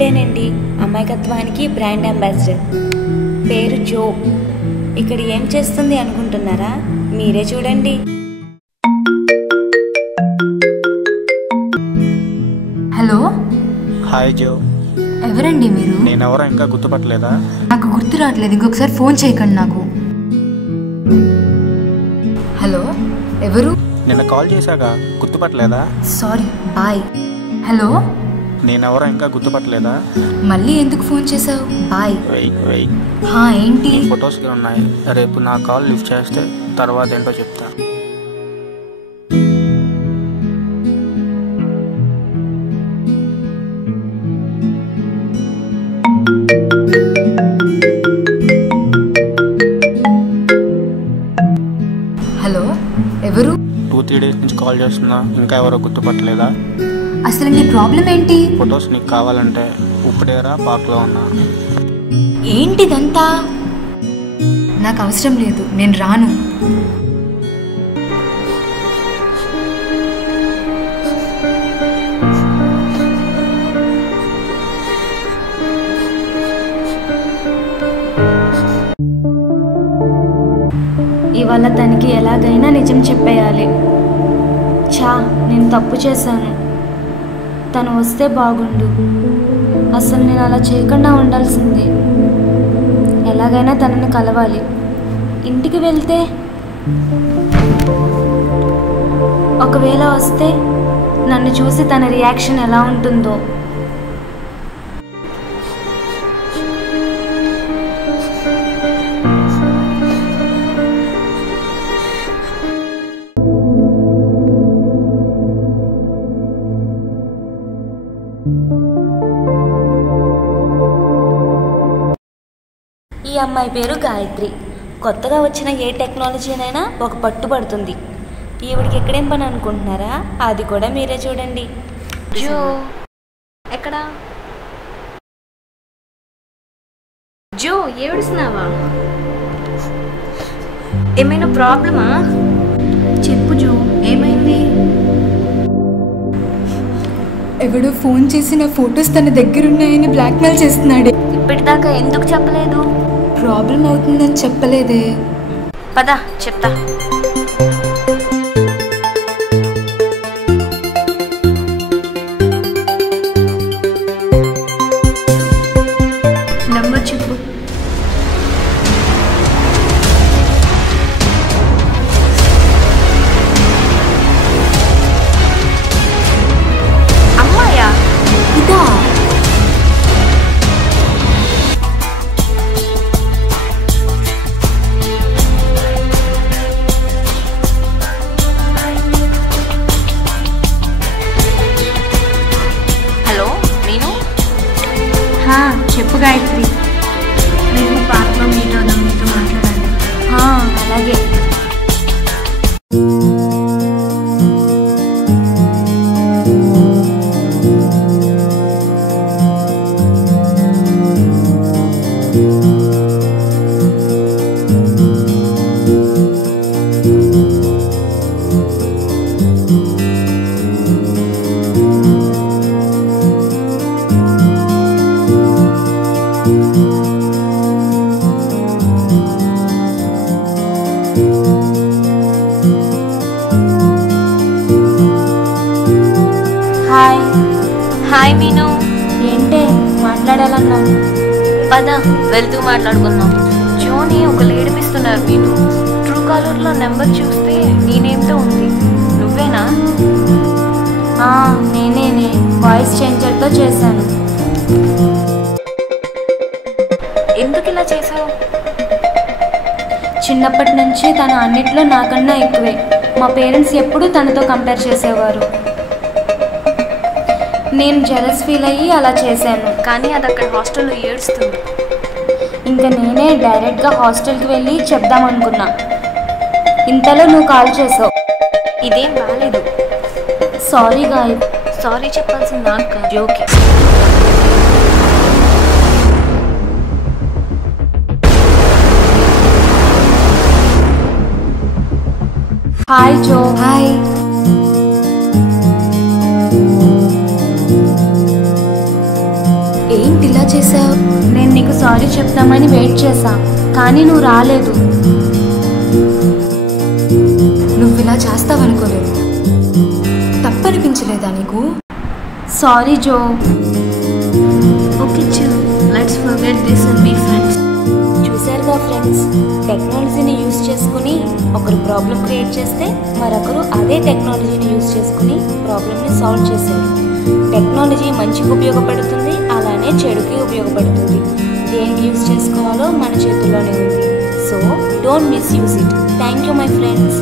ఈవిడేనండి అమాయకత్వానికి brand ambassador. పేరు జో. ఇక్కడ ఏం చేస్తుంది అనుకుంటున్నారా? మీరే చూడండి. హలో. హాయ్ జో. ఎవరండి మీరు? నేనెవరో ఇంకా గుర్తుపట్టలేదా? నాకు గుర్తు రావట్లేదు, ఇంకొకసారి ఫోన్ చేయకండి నాకు. హలో, ఎవరు? నిన్న కాల్ చేశాక గుర్తుపట్టలేదా? Sorry, bye. హలో. నేనెవరో ఇంకా గుర్తుపట్టలేదా? మళ్ళీ ఎందుకు ఫోన్ చేసావు? బాయ్. ఏంటి? ఫొటోస్కి ఉన్నాయి. రేపు నా కాల్ లిఫ్ట్ చేస్తే తర్వాత ఏంటో చెప్తా. హలో, ఎవరు? 2-3 డేస్ నుంచి కాల్ చేస్తున్నా, ఇంకా ఎవరో గుర్తుపట్టలేదా? అసలు నీ ప్రాబ్లం ఏంటి? ఫొటోస్ నీకు కావాలంటే ఉప్పుడేరా పార్క్లో ఉన్నా. ఏంటిదంతా? నాకు అవసరం లేదు, నేను రాను. ఇవాళ తనకి ఎలాగైనా నిజం చెప్పేయాలి. నేను తప్పు చేశాను. తను వస్తే బాగుండు. అసలు నేను అలా చేయకుండా ఉండాల్సింది. ఎలాగైనా తనని కలవాలి. ఇంటికి వెళ్తే ఒకవేళ వస్తే నన్ను చూసి తన రియాక్షన్ ఎలా ఉంటుందో. ఈ అమ్మాయి పేరు గాయత్రి. కొత్తగా వచ్చిన ఏ టెక్నాలజీనైనా ఒక పట్టుబడుతుంది. ఈవిడికి ఎక్కడేం పని అనుకుంటున్నారా? అది కూడా మీరే చూడండి. జో ఎక్కడా? జో ఏడుస్తున్నావా? ఏమైనా ప్రాబ్లమా? చెప్పు జో, ఏమైంది? ఎవడో ఫోన్ చేసి నా ఫొటోస్ తన దగ్గరున్నాయని బ్లాక్మెయిల్ చేస్తున్నాడే. ఇప్పటిదాకా ఎందుకు చెప్పలేదు? ప్రాబ్లం అవుతుందని చెప్పలేదే. పద చెప్తా. నంబర్ చెప్పు. అమ్మాయా ఇదా? చెప్పు గాయత్రి. నేను పార్క్లో మీట్ అవుదాం, మీతో మాట్లాడాలి. అలాగే. హాయ్ మీను. ఏంటే మాట్లాడాలన్నా? పద వెళ్తూ మాట్లాడుకుందాం. జోని ఒక లేడీ ఇస్తున్నారు మీను. ట్రూ కాలర్లో నెంబర్ చూస్తే నీ నేమ్తో ఉంది. నువ్వేనా? నేనే. వాయిస్ చేంజర్తో చేశాను. ఎందుకు ఇలా చేసావు? చిన్నప్పటి నుంచి తను అన్నిట్లో నాకన్నా ఎక్కువే. మా పేరెంట్స్ ఎప్పుడూ తనతో కంపేర్ చేసేవారు. నేను జెలస్ ఫీల్ అయ్యి అలా చేశాను. కానీ అది అక్కడ హాస్టల్లో ఏడుస్తుంది. ఇంకా నేనే డైరెక్ట్గా హాస్టల్కి వెళ్ళి చెప్దామనుకున్నా. ఇంతలో నువ్వు కాల్ చేసావు. ఇదేం బాలేదు. సారీ గాయత్రి. సారీ చెప్పాల్సింది నాకు కాదు, జోకి. హాయ్ జో. హాయ్. ఏంటి ఇలా చేసావు? నేను నీకు సారీ చెప్తామని వెయిట్ చేశా, కానీ నువ్వు రాలేదు. నువ్వు ఇలా చేస్తావనుకోలేదు. తప్పనిపించలేదా నీకు? Sorry Jo. Okay chill, let's forget this and be friends. చూసారుగా ఫ్రెండ్స్, టెక్నాలజీని యూజ్ చేసుకుని ఒకరు ప్రాబ్లం క్రియేట్ చేస్తే మరొకరు అదే టెక్నాలజీని యూజ్ చేసుకుని ప్రాబ్లమ్ని సాల్వ్ చేశారు. టెక్నాలజీ మంచికి ఉపయోగపడుతుంది, అలానే చెడుకి ఉపయోగపడుతుంది. దేనికి యూజ్ చేసుకోవాలో మన చేతుల్లోనే ఉంది. So don't misuse it. Thank you my friends.